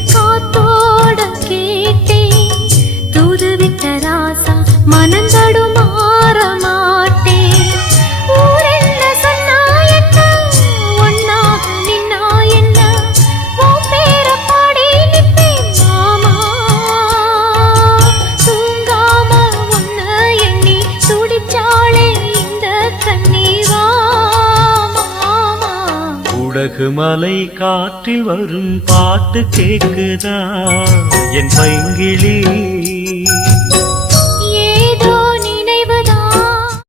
காத்தோட கேட்டேன் தூதுவிட்ட ராசா மனந்தடும் குடகு மலை காற்றில் வரும் பாட்டு கேட்குதா என் பங்கிலே